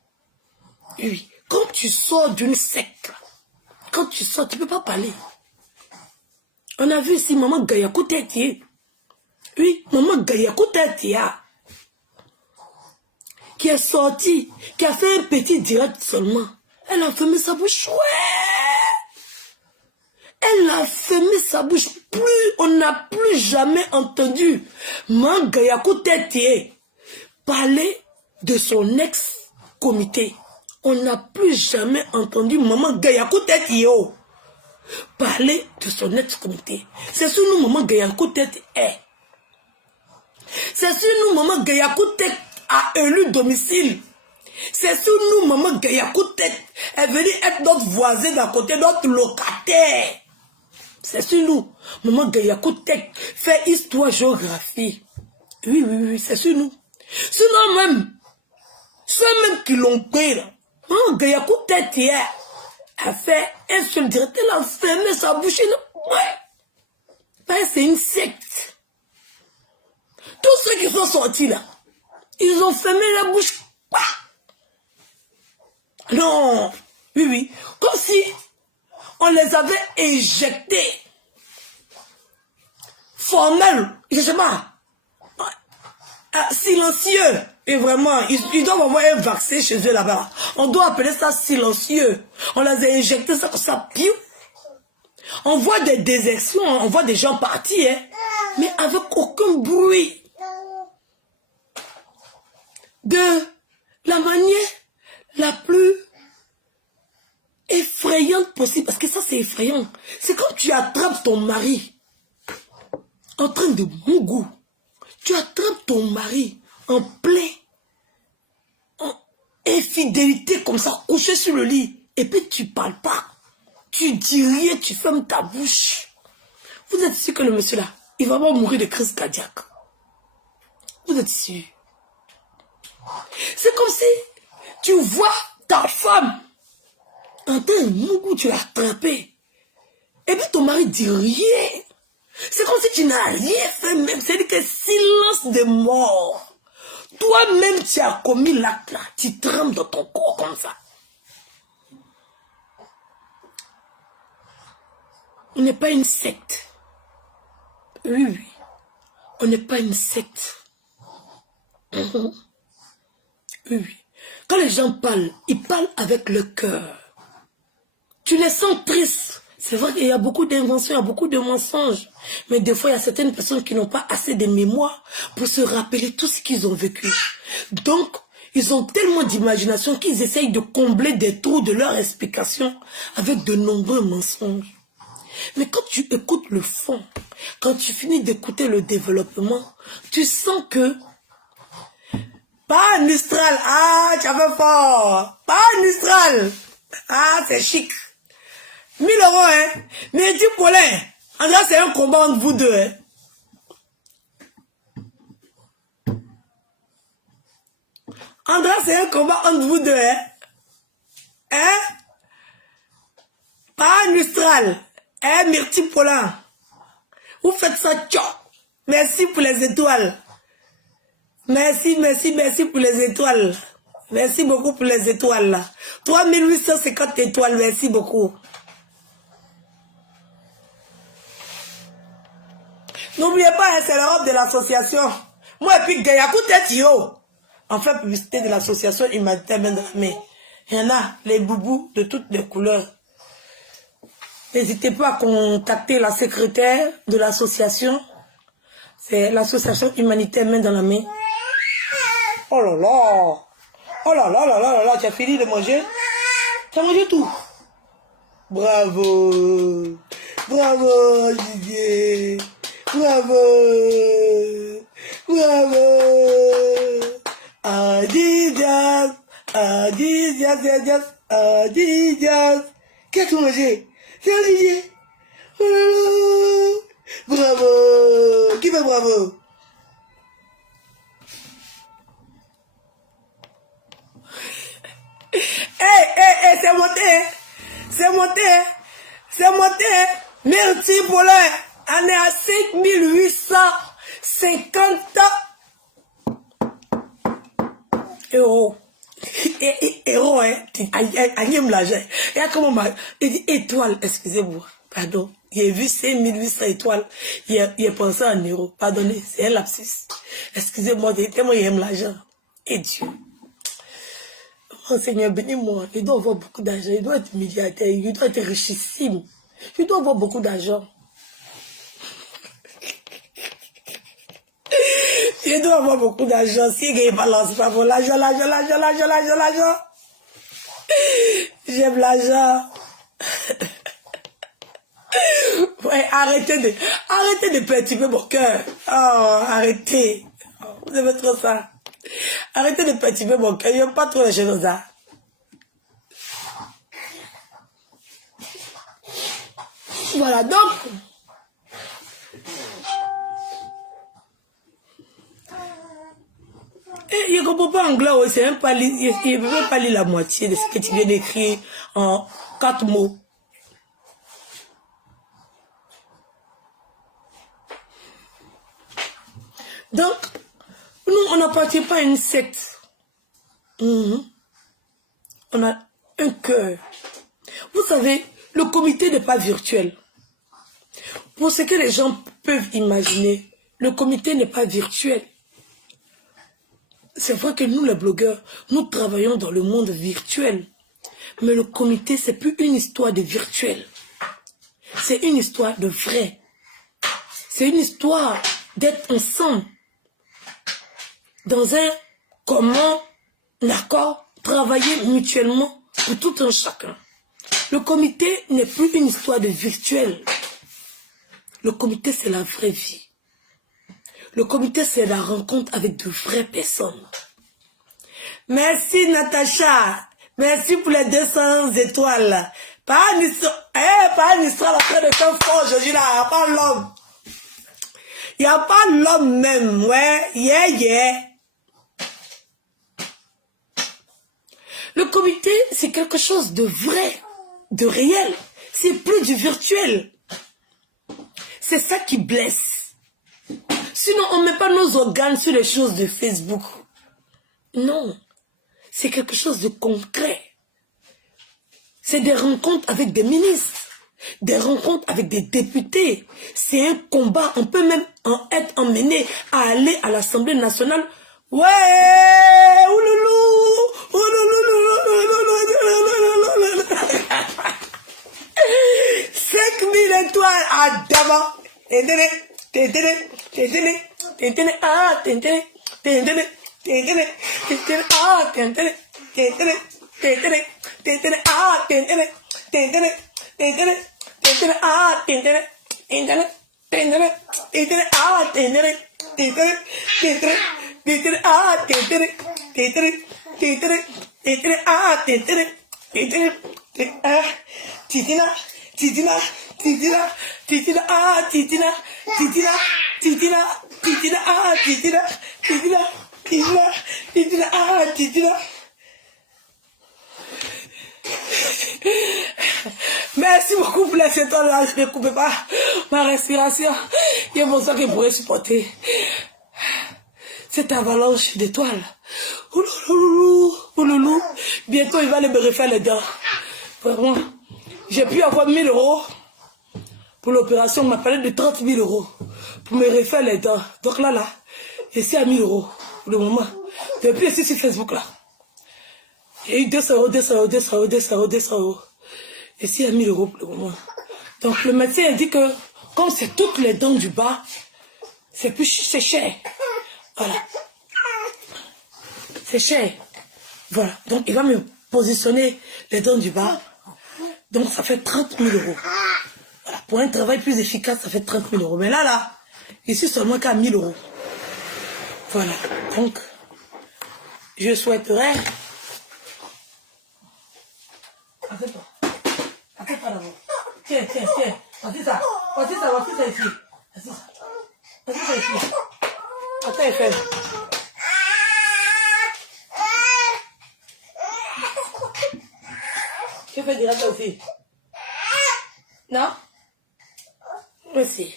Oui. Quand tu sors d'une secte, quand tu sors, tu ne peux pas parler. On a vu ici maman Gayakou Tétié. Oui, maman Gayakou Tétié. Qui est sortie, qui a fait un petit direct seulement. Elle a fermé sa bouche. Ouais. Elle a fermé sa bouche. On n'a plus jamais entendu maman Gayakou Tétié parler de son ex-comité. On n'a plus jamais entendu maman Gayakou Tétié parler de son ex-comité. C'est sur nous maman Gayakou Tétié est. C'est sur nous maman Gayakou Tétié a élu domicile. C'est sur nous maman Gayakou Tétié est venue être notre voisin d'à côté, notre locataire. C'est sur nous maman Gayakou Tétié fait histoire géographie. Oui, oui, oui, c'est sur nous. Sinon même, ceux même qui l'ont pris, maman Gayakou Tétié a fait un seul direct, elle a fermé sa bouche. Ouais. C'est une secte. Tous ceux qui sont sortis là, ils ont fermé la bouche. Non, oui, oui. Comme si on les avait éjectés. Formel, je sais pas. Silencieux. Et vraiment, ils doivent avoir un vaccin chez eux là-bas. On doit appeler ça silencieux. On les a injectés ça comme ça, piou. On voit des désertions, on voit des gens partir, hein, mais avec aucun bruit. De la manière la plus effrayante possible. Parce que ça, c'est effrayant. C'est comme tu attrapes ton mari en train de mougou. Tu attrapes ton mari en plein infidélité comme ça, couché sur le lit. Et puis tu parles pas. Tu dis rien, tu fermes ta bouche. Vous êtes sûr que le monsieur là, il va pas mourir de crise cardiaque. Vous êtes sûr? C'est comme si tu vois ta femme en train de mougou, tu l'as attrapée. Et puis ton mari dit rien. C'est comme si tu n'as rien fait même. C'est-à-dire que silence de mort. Toi-même, tu as commis l'acte là. Tu trembles dans ton corps comme ça. On n'est pas une secte. Oui, oui. On n'est pas une secte. Oui, oui. Quand les gens parlent, ils parlent avec le cœur. Tu les sens tristes. C'est vrai qu'il y a beaucoup d'inventions, il y a beaucoup de mensonges. Mais des fois, il y a certaines personnes qui n'ont pas assez de mémoire pour se rappeler tout ce qu'ils ont vécu. Donc, ils ont tellement d'imagination qu'ils essayent de combler des trous de leur explication avec de nombreux mensonges. Mais quand tu écoutes le fond, quand tu finis d'écouter le développement, tu sens que pas Mistral, ah, tu as fait fort. Pas Mistral, ah, c'est chic. 1000 €, hein. Mais du Paulin, en vrai, c'est un combat entre vous deux, hein. André, c'est un combat entre vous deux, hein. Hein? Pas Mistral, hein, Myrti Paulin. Vous faites ça, tchao. Merci pour les étoiles. Merci, merci, merci pour les étoiles. Merci beaucoup pour les étoiles, là. 3850 étoiles, merci beaucoup. N'oubliez pas, hein, c'est l'Europe de l'association. Moi, et puis, Gayakou Tetio. Enfin, publicité de l'association humanitaire main dans la main. Il y en a, les boubous de toutes les couleurs. N'hésitez pas à contacter la secrétaire de l'association. C'est l'association humanitaire main dans la main. Oh là là! Oh là là là là là là, tu as fini de manger? Tu as mangé tout? Bravo! Bravo, Didier! Bravo! Bravo! Adidas! Adidas, Adidas, Adidas! Qu'est-ce que tu as mangé? C'est un Didier! Oh là là! Bravo! Qui fait bravo? C'est monté! C'est monté! C'est monté! Merci pour l'heure! On est à 5850 euros. Héros, hein, Agnès l'argent. Et comment il dit étoile, excusez-moi, pardon. J'ai vu 5800 étoiles. Il a pensé en euros. Pardonnez, c'est un lapsus. Excusez-moi, tellement il aime l'argent. Et Dieu. Oh Seigneur, bénis-moi. Il doit avoir beaucoup d'argent. Il doit être milliardaire. Il doit être richissime. Il doit avoir beaucoup d'argent. Il doit avoir beaucoup d'argent. Si il balance pas pour l'argent, l'argent. J'aime l'argent. Ouais, arrêtez de perturber mon cœur. Oh, arrêtez. Vous aimez trop ça. Arrêtez de perturber mon cœur. Il n'y a pas trop de choses comme ça. Voilà, donc. Il ne comprend pas anglais, il ne peut même pas lire la moitié de ce que tu viens d'écrire en 4 mots. Donc, nous, on n'appartient pas à une secte. On a un cœur. Vous savez, le comité n'est pas virtuel. Pour ce que les gens peuvent imaginer, le comité n'est pas virtuel. C'est vrai que nous, les blogueurs, nous travaillons dans le monde virtuel. Mais le comité, c'est plus une histoire de virtuel. C'est une histoire de vrai. C'est une histoire d'être ensemble. Dans un commun accord, travailler mutuellement pour tout un chacun. Le comité n'est plus une histoire de virtuel. Le comité, c'est la vraie vie. Le comité, c'est la rencontre avec de vraies personnes. Merci, Natacha. Merci pour les 200 étoiles. Pas un histoire en train de faire fort aujourd'hui là. Il n'y a pas l'homme. Il n'y a pas l'homme même. Ouais, yeah. Le comité, c'est quelque chose de vrai, de réel. C'est plus du virtuel. C'est ça qui blesse. Sinon, on ne met pas nos organes sur les choses de Facebook. Non. C'est quelque chose de concret. C'est des rencontres avec des ministres. Des rencontres avec des députés. C'est un combat. On peut même être emmené à aller à l'Assemblée nationale. Ouais! Ouloulou! Ouloulou! 5000 étoiles à Dama. Merci beaucoup pour les étoiles là, je ne coupe pas ma respiration. Il y a mon sang qui pourrait supporter cette avalanche d'étoiles. Ouloulou. Bientôt il va me refaire les dents. Vraiment, j'ai pu avoir 1000 € pour l'opération. On m'a parlé de 30 000 € pour me refaire les dents. Donc là, Ici à 1000 € pour le moment. Depuis ici sur Facebook là. J'ai eu 200 €, 200 €, 200 €, 200 €, 200 €. Ici à 1000 € pour le moment. Donc le médecin a dit que comme c'est toutes les dents du bas, c'est cher. Voilà. C'est cher. Voilà. Donc il va me positionner les dents du bas. Donc ça fait 30 000 €. Voilà. Pour un travail plus efficace, ça fait 30 000 €. Mais là, ici seulement qu'à 1000 €. Voilà. Donc, je souhaiterais... Attends-toi. Attends-toi d'abord. Tiens. Voici ça ici. Voici ça ici. Attends, Eiffel. Tu fais direct aussi. Non? Merci.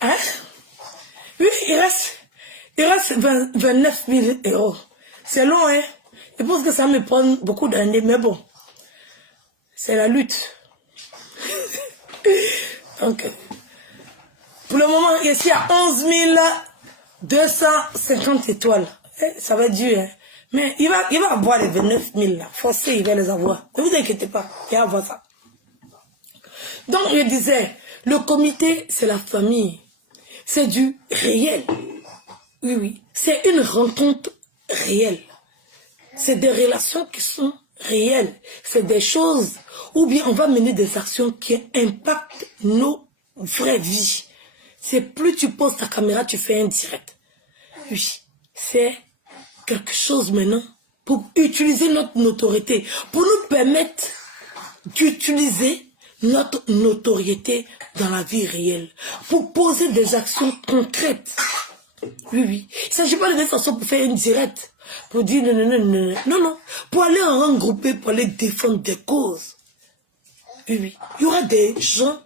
Hein? Oui, il reste 29 000 €. C'est long, hein? Je pense que ça me prend beaucoup d'années, mais bon. C'est la lutte. Donc, pour le moment, ici à 11 250 étoiles. Ça va être dur, hein? Mais il va avoir les 29 000 là. Forcé, il va les avoir. Ne vous inquiétez pas, il va avoir ça. Donc, je disais, le comité, c'est la famille. C'est du réel. Oui. C'est une rencontre réelle. C'est des relations qui sont réelles. C'est des choses, ou bien on va mener des actions qui impactent nos vraies vies. C'est plus tu poses ta caméra, tu fais un direct. Oui, c'est quelque chose maintenant pour utiliser notre notoriété, pour nous permettre d'utiliser notre notoriété dans la vie réelle, pour poser des actions concrètes. Oui. Il ne s'agit pas de mettre façon pour faire une direct, pour dire non, pour aller en rang groupé, pour aller défendre des causes. Oui. Il y aura des gens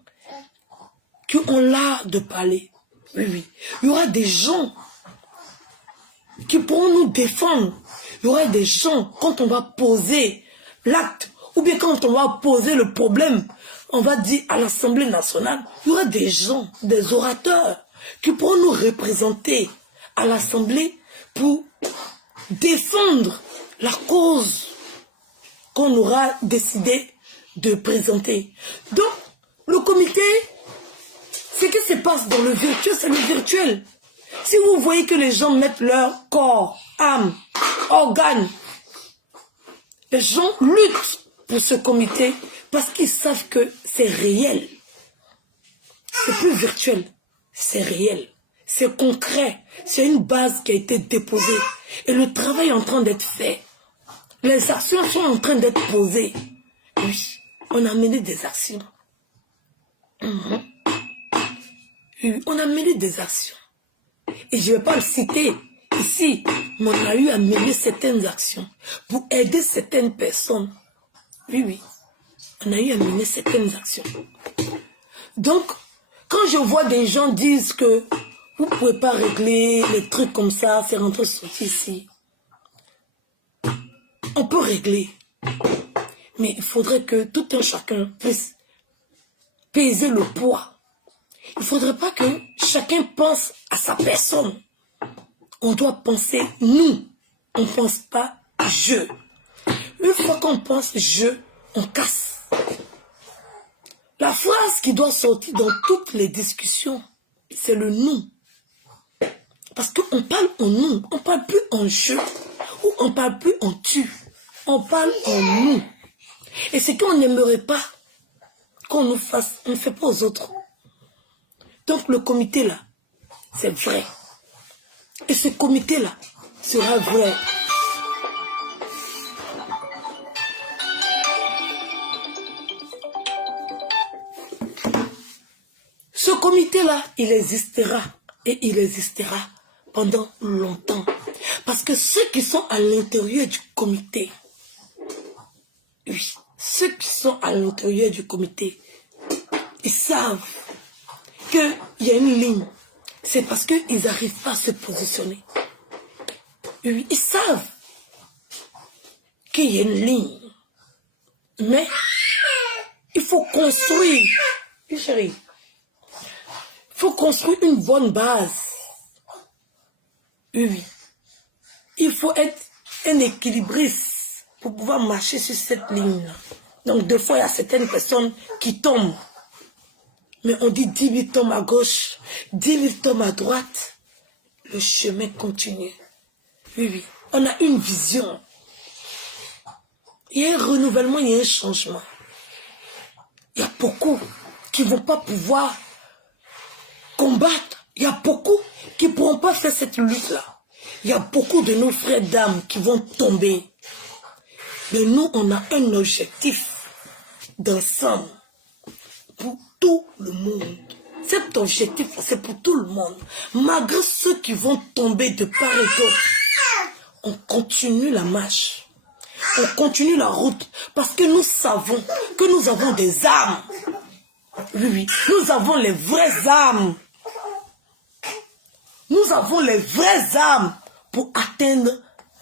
qui ont l'art de parler. Oui. Il y aura des gens qui pourront nous défendre. Il y aura des gens, quand on va poser l'acte, ou bien quand on va poser le problème, on va dire à l'Assemblée nationale, il y aura des gens, des orateurs, qui pourront nous représenter à l'Assemblée pour défendre la cause qu'on aura décidé de présenter. Donc, le comité, ce qui se passe dans le virtuel, c'est le virtuel. Si vous voyez que les gens mettent leur corps, âme, organes, les gens luttent pour ce comité parce qu'ils savent que c'est réel. C'est plus virtuel, c'est réel. C'est concret, c'est une base qui a été déposée. Et le travail est en train d'être fait. Les actions sont en train d'être posées. Oui, on a mené des actions. Oui, on a mené des actions. Et je ne vais pas le citer ici, mais on a eu à mener certaines actions pour aider certaines personnes. Oui. On a eu à mener certaines actions. Donc, quand je vois des gens dire que vous ne pouvez pas régler les trucs comme ça, faire rentrer sortir ici, on peut régler. Mais il faudrait que tout un chacun puisse peser le poids. Il ne faudrait pas que chacun pense à sa personne. On doit penser nous. On ne pense pas je. Une fois qu'on pense je, on casse. La phrase qui doit sortir dans toutes les discussions, c'est le nous. Parce qu'on parle en nous, on ne parle plus en je, ou on ne parle plus en tu. On parle en nous. Et ce qu'on n'aimerait pas qu'on nous fasse, on ne fait pas aux autres. Donc le comité là, c'est vrai. Et ce comité là sera vrai. Ce comité là, il existera. Et il existera pendant longtemps. Parce que ceux qui sont à l'intérieur du comité, oui, ceux qui sont à l'intérieur du comité, ils savent qu'il y a une ligne. C'est parce qu'ils n'arrivent pas à se positionner. Oui, ils savent qu'il y a une ligne. Mais il faut construire. Oui, chérie. Il faut construire une bonne base. Oui, oui. Il faut être un équilibriste pour pouvoir marcher sur cette ligne. Donc, des fois, il y a certaines personnes qui tombent. Mais on dit 10 000 tombent à gauche, 10 000 tombent à droite. Le chemin continue. Oui, oui. On a une vision. Il y a un renouvellement, il y a un changement. Il y a beaucoup qui ne vont pas pouvoir combattre. Il y a beaucoup qui ne pourront pas faire cette lutte-là. Il y a beaucoup de nos frères d'âme qui vont tomber. Mais nous, on a un objectif d'ensemble pour tout le monde. Cet objectif, c'est pour tout le monde. Malgré ceux qui vont tomber de part et d'autre, on continue la marche. On continue la route. Parce que nous savons que nous avons des âmes. Oui, oui. Nous avons les vraies âmes. Nous avons les vraies âmes pour atteindre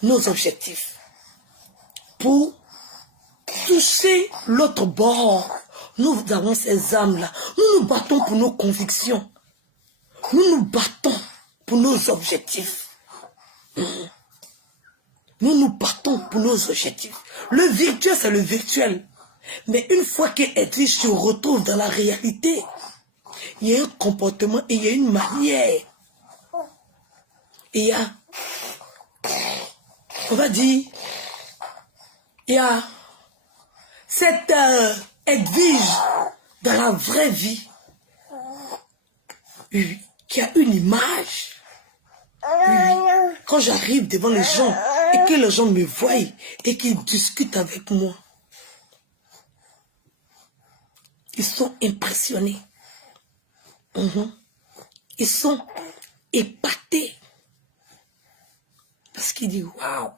nos objectifs. Pour toucher l'autre bord. Nous avons ces âmes-là. Nous nous battons pour nos convictions. Nous nous battons pour nos objectifs. Nous nous battons pour nos objectifs. Le virtuel, c'est le virtuel. Mais une fois qu'Edwige se retrouve dans la réalité, il y a un comportement et il y a une manière. Et il y a, on va dire, il y a cette Edwige dans la vraie vie, qui a une image. Quand j'arrive devant les gens et que les gens me voient et qu'ils discutent avec moi, ils sont impressionnés. Ils sont épatés. Parce qu'ils disent, waouh.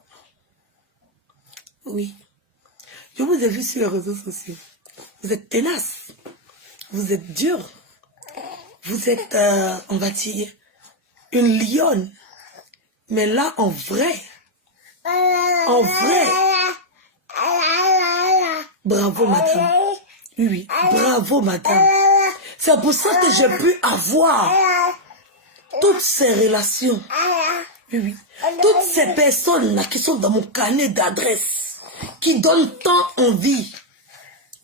Oui. Je vous ai vu sur les réseaux sociaux. Vous êtes tenace. Vous êtes dur. Vous êtes, on va dire, une lionne. Mais là, en vrai, bravo, madame. Oui, oui, bravo, madame. C'est pour ça que j'ai pu avoir toutes ces relations. Oui, oui. Toutes ces personnes-là qui sont dans mon carnet d'adresse, qui donnent tant envie.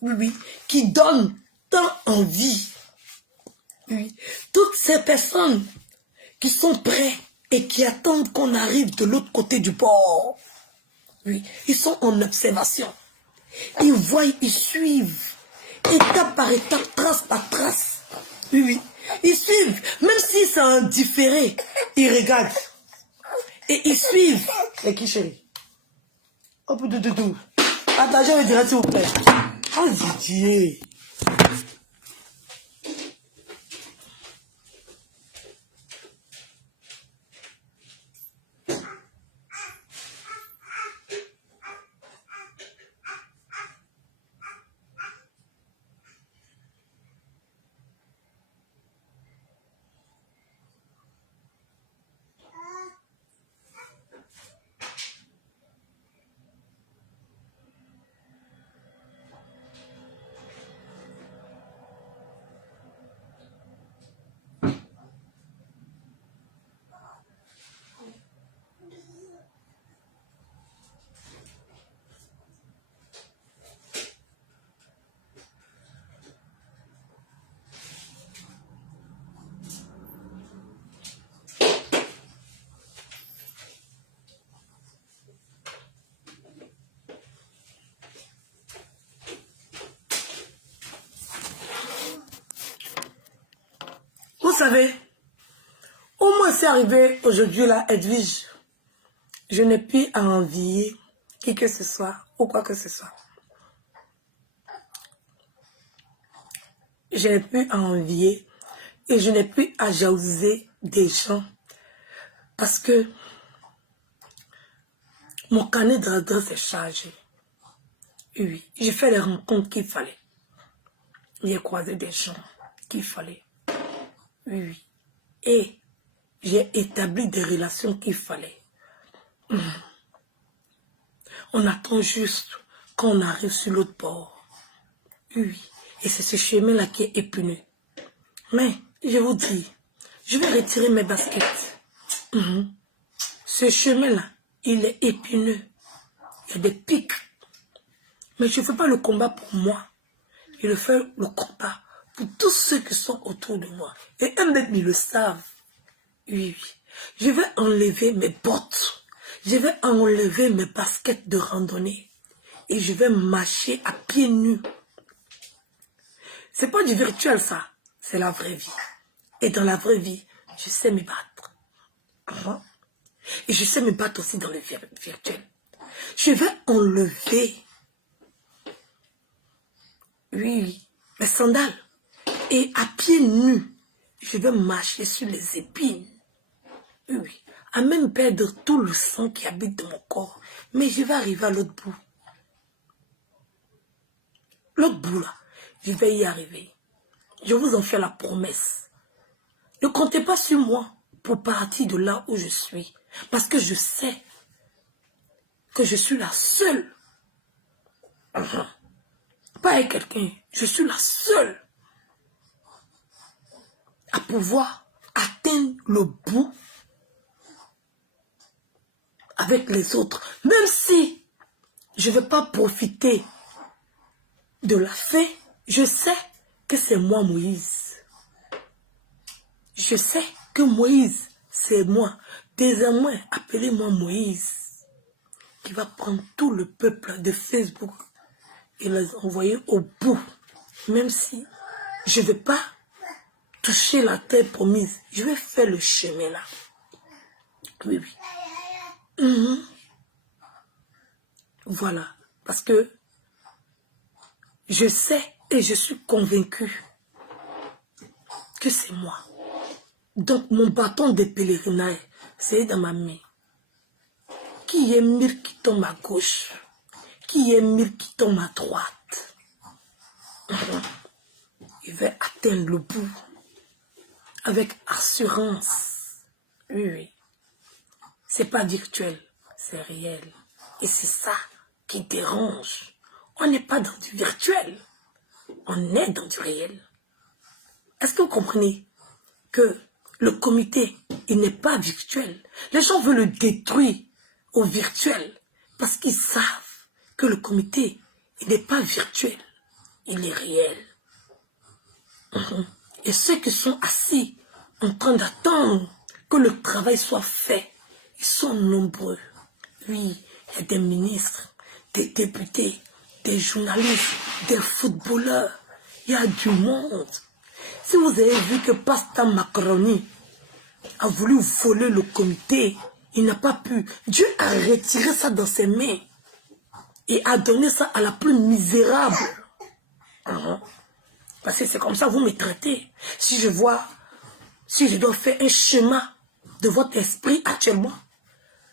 Oui, oui. Qui donnent tant envie. Oui. Toutes ces personnes qui sont prêtes et qui attendent qu'on arrive de l'autre côté du port. Oui. Ils sont en observation. Ils voient, ils suivent. Étape par étape, trace par trace. Oui, oui. Ils suivent. Même si c'est un différé, ils regardent. Et ils suivent. C'est qui, chérie? Hop, doudou. Attends, je vais dire, s'il vous plaît. Oh, Didier. Vous savez, au moins c'est arrivé aujourd'hui là, Edwige. Je n'ai plus à envier qui que ce soit ou quoi que ce soit. Je n'ai plus à envier et je n'ai plus à jalouser des gens parce que mon carnet d'adresse est chargé. Oui, j'ai fait les rencontres qu'il fallait. J'ai croisé des gens qu'il fallait. Oui, oui. Et j'ai établi des relations qu'il fallait. On attend juste qu'on arrive sur l'autre bord. Oui. Et c'est ce chemin-là qui est épineux. Mais, je vous dis, je vais retirer mes baskets. Ce chemin-là, il est épineux. Il y a des pics. Mais je ne fais pas le combat pour moi. Je fais le combat pour tous ceux qui sont autour de moi. Et eux même, ils le savent. Oui, oui. Je vais enlever mes bottes. Je vais enlever mes baskets de randonnée. Et je vais marcher à pieds nus. C'est pas du virtuel, ça. C'est la vraie vie. Et dans la vraie vie, je sais me battre. Et je sais me battre aussi dans le virtuel. Je vais enlever, oui, mes sandales. Et à pieds nus, je vais marcher sur les épines. Oui, oui. À même perdre tout le sang qui habite dans mon corps. Mais je vais arriver à l'autre bout. L'autre bout là, je vais y arriver. Je vous en fais la promesse. Ne comptez pas sur moi pour partir de là où je suis. Parce que je sais que je suis la seule. Pas avec quelqu'un. Je suis la seule à pouvoir atteindre le bout avec les autres. Même si je ne vais pas profiter de la fée, je sais que c'est moi Moïse. Je sais que Moïse, c'est moi. Désormais, appelez-moi Moïse, qui va prendre tout le peuple de Facebook et les envoyer au bout. Même si je ne vais pas toucher la terre promise, je vais faire le chemin là. Oui, oui. Voilà. Parce que je sais et je suis convaincue que c'est moi. Donc, mon bâton de pèlerinage, c'est dans ma main. Qui est mire qui tombe à gauche? Qui est mire qui tombe à droite? Je vais atteindre le bout avec assurance. Oui, oui. C'est pas virtuel, c'est réel. Et c'est ça qui dérange. On n'est pas dans du virtuel. On est dans du réel. Est-ce que vous comprenez que le comité, il n'est pas virtuel? Les gens veulent le détruire au virtuel parce qu'ils savent que le comité, il n'est pas virtuel. Il est réel. Et ceux qui sont assis en train d'attendre que le travail soit fait, ils sont nombreux. Oui, il y a des ministres, des députés, des journalistes, des footballeurs. Il y a du monde. Si vous avez vu que Pasteur Macaroni a voulu voler le comité, il n'a pas pu. Dieu a retiré ça dans ses mains et a donné ça à la plus misérable. Parce que c'est comme ça que vous me traitez. Si je dois faire un schéma de votre esprit actuellement,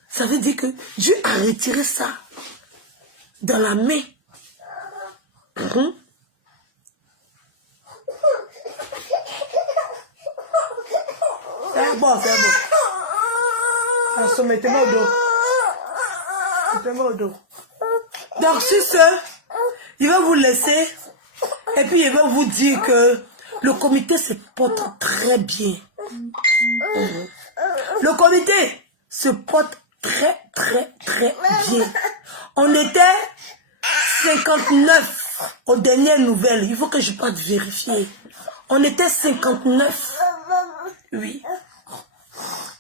ça veut dire que Dieu a retiré ça dans la main. C'est bon, c'est bon. Mettez-moi au dos. Mettez-moi au dos. Donc, sur ce, il va vous laisser. Et puis, il va vous dire que le comité se porte très bien. Le comité se porte très bien. On était 59 aux dernières nouvelles. Il faut que je parte vérifier. On était 59. Oui.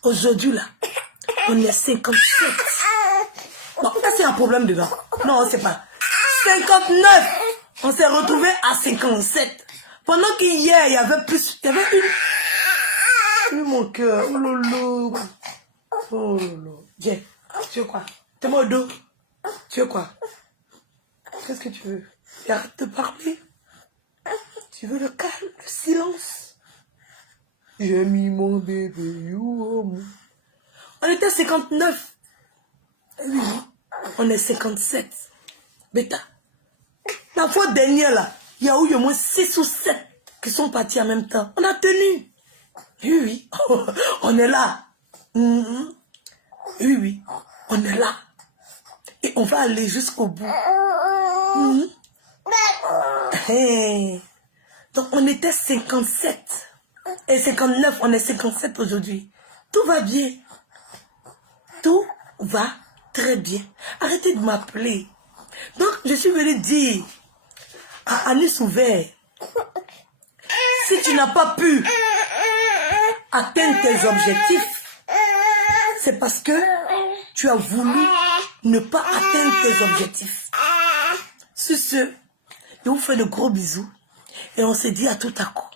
Aujourd'hui, là, on est 57. Bon, là, c'est un problème dedans. Non, c'est pas. 59. On s'est retrouvé à 57. Pendant qu'hier, il y avait plus. Il y avait une. Mon cœur. Oh lolo. Oh lolo. Viens. Tu veux quoi? T'es mon dos. Tu veux quoi? Qu'est-ce que tu veux? Arrête de parler. Tu veux le calme, le silence? J'ai mis mon bébé. On était 59. Oui. On est 57. Bêta. La fois dernière, là, il y a eu au moins 6 ou 7 qui sont partis en même temps. On a tenu. Oui, oui. On est là. Oui, oui. On est là. Et on va aller jusqu'au bout. Hey. Donc, on était 57. Et 59, on est 57 aujourd'hui. Tout va bien. tout va très bien. Arrêtez de m'appeler. Donc, je suis venue dire à Anis Ouvert, si tu n'as pas pu atteindre tes objectifs, c'est parce que tu as voulu ne pas atteindre tes objectifs. Sur ce, je vous fais de gros bisous et on se dit à tout à coup.